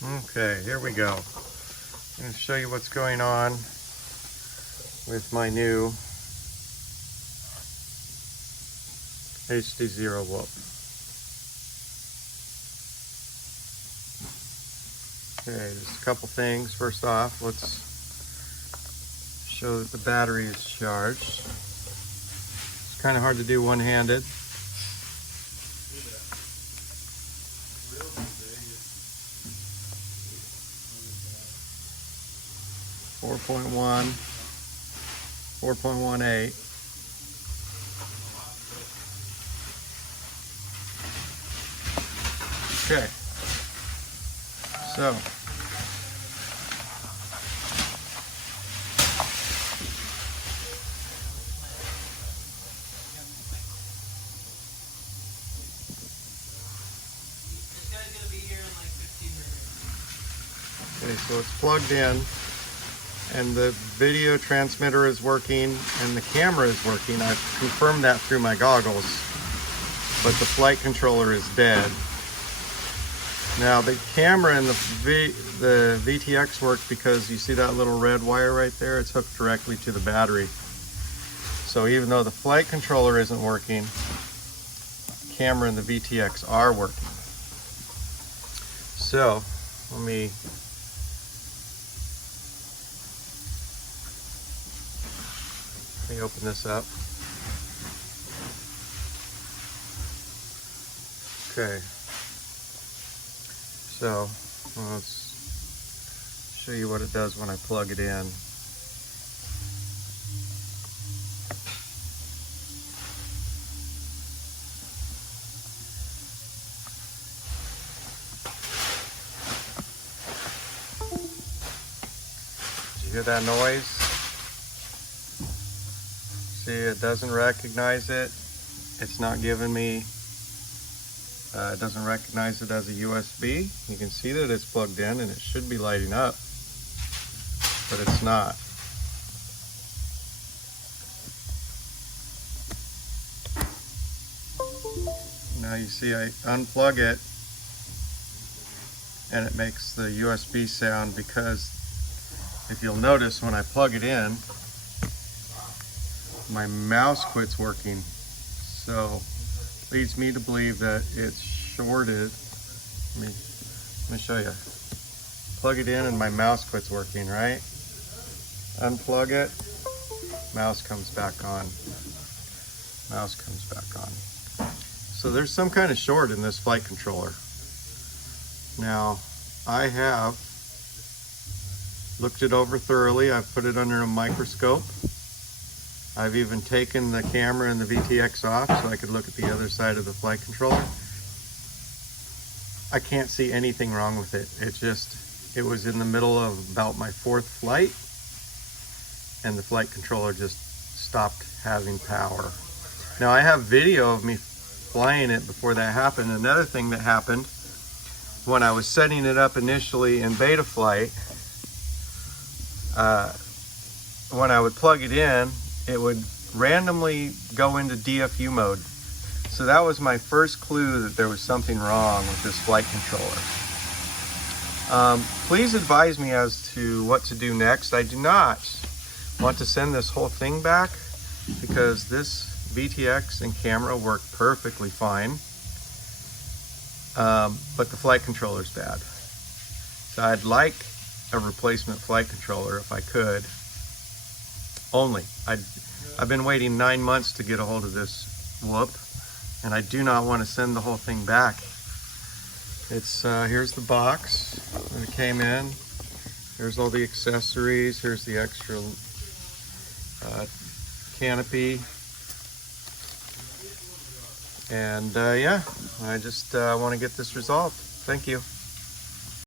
Okay, here we go. I'm going to show you what's going on with my new HDZERO whoop. Okay, just a couple things. First off, let's show that the battery is charged. It's kind of hard to do one-handed. 4.1, 4.18. Okay, so it's plugged in and the video transmitter is working and the camera is working. I've confirmed that through my goggles, but the flight controller is dead. Now the camera and the VTX work because you see that little red wire right there? It's hooked directly to the battery. So even though the flight controller isn't working, the camera and the VTX are working. So let me open this up. Okay. So let's show you what it does when I plug it in. Did you hear that noise? See, it doesn't recognize it. It's not giving me, it doesn't recognize it as a USB. You can see that it's plugged in and it should be lighting up, but it's not. Now you see I unplug it and it makes the USB sound because if you'll notice when I plug it in, my mouse quits working, so leads me to believe that it's shorted. Let me show you. Plug it in and my mouse quits working, right? Unplug it, mouse comes back on. Mouse comes back on. So there's some kind of short in this flight controller. Now, I have looked it over thoroughly. I've put it under a microscope. I've even taken the camera and the VTX off so I could look at the other side of the flight controller. I can't see anything wrong with it. It was in the middle of about my 4th flight and the flight controller just stopped having power. Now I have video of me flying it before that happened. Another thing that happened when I was setting it up initially in beta flight, when I would plug it in, it would randomly go into DFU mode. So that was my first clue that there was something wrong with this flight controller. Please advise me as to what to do next. I do not want to send this whole thing back because this VTX and camera work perfectly fine, but the flight controller is bad. So I'd like a replacement flight controller if I could. I've been waiting 9 months to get a hold of this whoop, and I do not want to send the whole thing back. It's here's the box that it came in. Here's all the accessories. Here's the extra canopy. And yeah, I just want to get this resolved. Thank you.